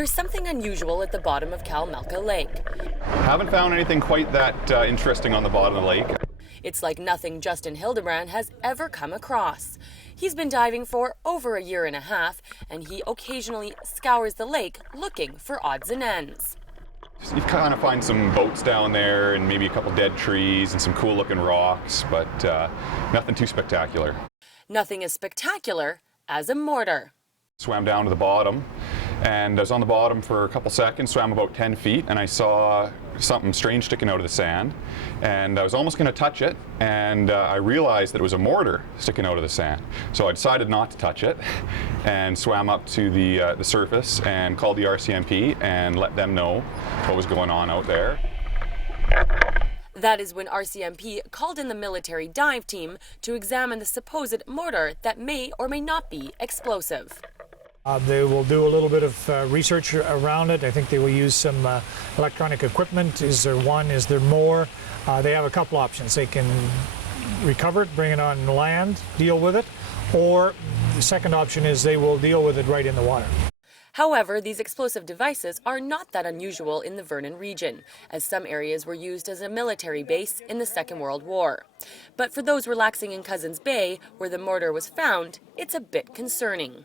There's something unusual at the bottom of Kalamalka Lake. Haven't found anything quite that interesting on the bottom of the lake. It's like nothing Justin Hildebrand has ever come across. He's been diving for over a year and a half, and he occasionally scours the lake looking for odds and ends. You kind of find some boats down there and maybe a couple dead trees and some cool looking rocks, but nothing too spectacular. Nothing as spectacular as a mortar. Swam down to the bottom, and I was on the bottom for a couple seconds, swam about 10 feet, and I saw something strange sticking out of the sand, and I was almost going to touch it, and I realized that it was a mortar sticking out of the sand. So I decided not to touch it and swam up to the surface and called the RCMP and let them know what was going on out there. That is when RCMP called in the military dive team to examine the supposed mortar that may or may not be explosive. They will do a little bit of research around it. I think they will use some electronic equipment. Is there one? Is there more? They have a couple options. They can recover it, bring it on land, deal with it, or the second option is they will deal with it right in the water. However, these explosive devices are not that unusual in the Vernon region, as some areas were used as a military base in the Second World War. But for those relaxing in Cosens Bay, where the mortar was found, it's a bit concerning.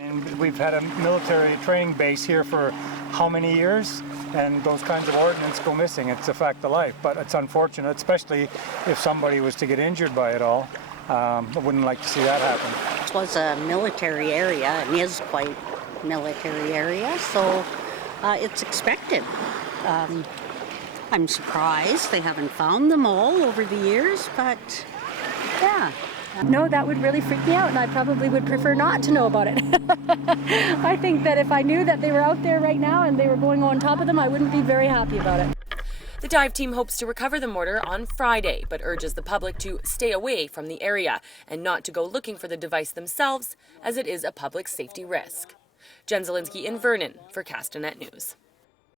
And we've had a military training base here for how many years? And those kinds of ordnance go missing. It's a fact of life, but it's unfortunate, especially if somebody was to get injured by it all. I wouldn't like to see that happen. It was a military area and is quite military area, so it's expected. I'm surprised they haven't found them all over the years, but yeah. No, that would really freak me out, and I probably would prefer not to know about it. I think that if I knew that they were out there right now and they were going on top of them, I wouldn't be very happy about it. The dive team hopes to recover the mortar on Friday, but urges the public to stay away from the area and not to go looking for the device themselves, as it is a public safety risk. Zielinski in Vernon for Castanet News.